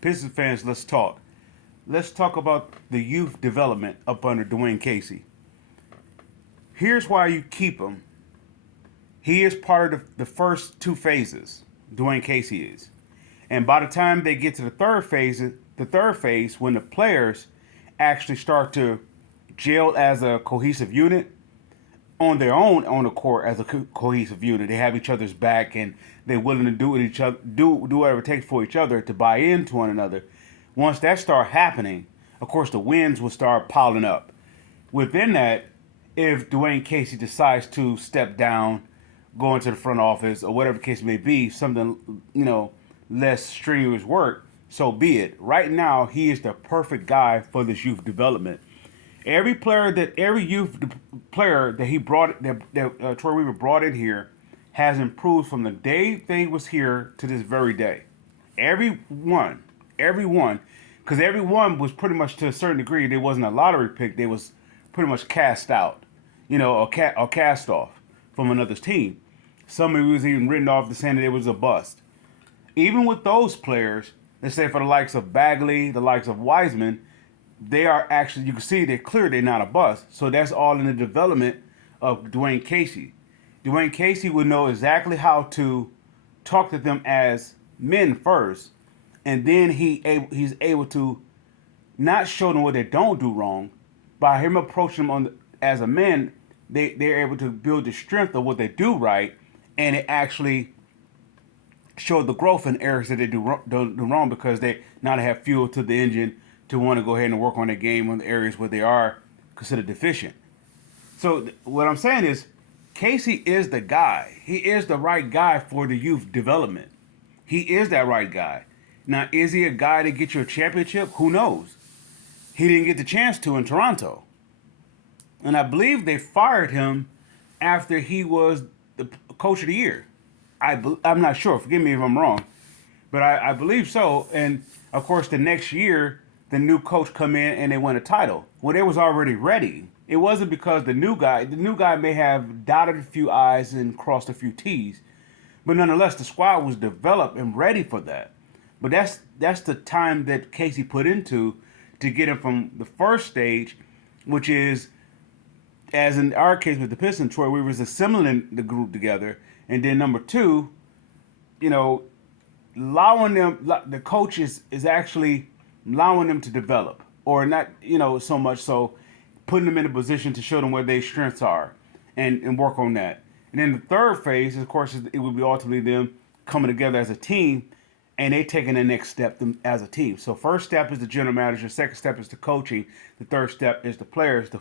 Pistons fans, let's talk. Let's talk about the youth development up under Dwayne Casey. Here's why you keep him. He is part of the first two phases. Dwayne Casey is, and by the time they get to the third phase, when the players actually start to gel as a cohesive unit on their own on the court as a cohesive unit, they have each other's back and they're willing to do with each other, do whatever it takes for each other to buy into one another. Once that start happening, of course, the wins will start piling up. Within that, if Dwayne Casey decides to step down, go into the front office or whatever the case may be, something less strenuous work, so be it. Right now, he is the perfect guy for this youth development. Every youth player that he brought that Troy Weaver brought in here has improved from the day they was here to this very day. Everyone, because everyone was pretty much to a certain degree. They wasn't a lottery pick. They was pretty much cast out, or cast off from another team. Some of it was even written off to saying that it was a bust. Even with those players, let's say for the likes of Bagley, the likes of Wiseman, they are actually, you can see they're not a bust. So that's all in the development of Dwayne Casey. Dwayne Casey would know exactly how to talk to them as men first, and then he's able to not show them what they don't do wrong. By him approaching them as a man, they're able to build the strength of what they do right, and it actually show the growth in areas that they do wrong because they have fuel to the engine to want to go ahead and work on their game on the areas where they are considered deficient. So what I'm saying is, Casey is the guy. He is the right guy for the youth development. He is that right guy. Now, is he a guy to get you a championship? Who knows? He didn't get the chance to in Toronto. And I believe they fired him after he was the coach of the year. I'm not sure. Forgive me if I'm wrong. But I believe so. And, of course, the next year, the new coach come in and they win a title. Well, they was already ready. It wasn't because the new guy may have dotted a few I's and crossed a few T's. But nonetheless, the squad was developed and ready for that. But that's the time that Casey put into to get him from the first stage, which is, as in our case with the Pistons, Troy Weaver's assembling the group together. And then number two, allowing them, the coach is actually allowing them to develop, or not, so much so putting them in a position to show them where their strengths are and work on that. And then the third phase, of course, it would be ultimately them coming together as a team and they taking the next step as a team. So first step is the general manager, second step is the coaching, the third step is the players. The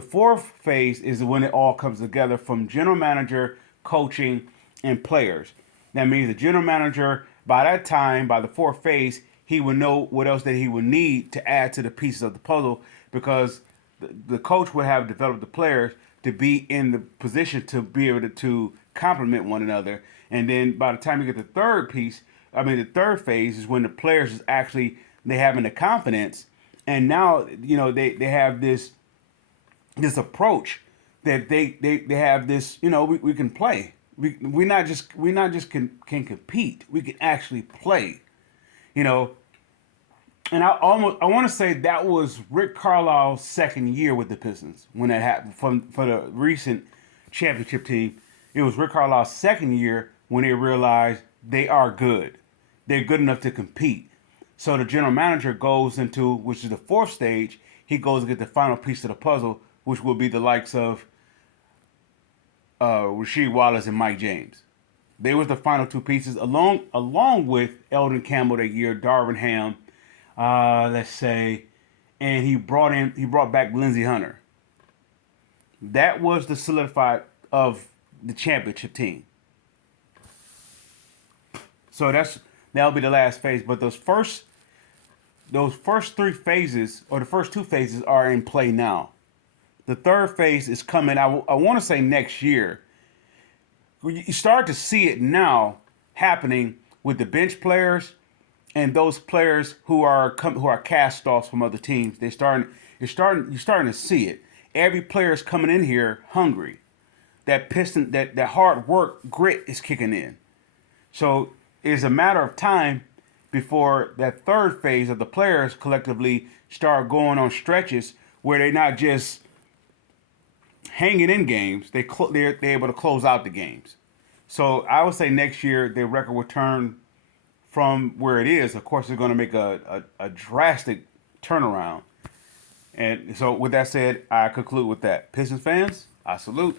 fourth phase is when it all comes together from general manager, coaching, and players. That means the general manager, by that time, by the fourth phase, he would know what else that he would need to add to the pieces of the puzzle because the coach would have developed the players to be in the position to be able to complement one another. And then by the time you get the third phase is when the players is actually, they having the confidence. And now, they have this approach that they have this, we can play. We not just can compete. We can actually play, And I want to say that was Rick Carlisle's second year with the Pistons when that happened for the recent championship team. It was Rick Carlisle's second year when they realized they are good. They're good enough to compete. So the general manager goes into, which is the fourth stage, he goes to get the final piece of the puzzle, which will be the likes of Rasheed Wallace and Mike James. They was the final two pieces, along with Eldon Campbell that year, Darvin Ham, let's say, and he brought back Lindsey Hunter. That was the solidified of the championship team. So that'll be the last phase. But those first three phases, or the first two phases, are in play now. The third phase is coming. I want to say next year. You start to see it now happening with the bench players and those players who are cast offs from other teams. You're starting to see it. Every player is coming in here hungry. That piston, that hard work, grit is kicking in. So it's a matter of time before that third phase of the players collectively start going on stretches where they're not just hanging in games. They're able to close out the games. So I would say next year their record will turn from where it is. Of course, it's going to make a drastic turnaround. And so with that said, I conclude with that. Pistons fans, I salute.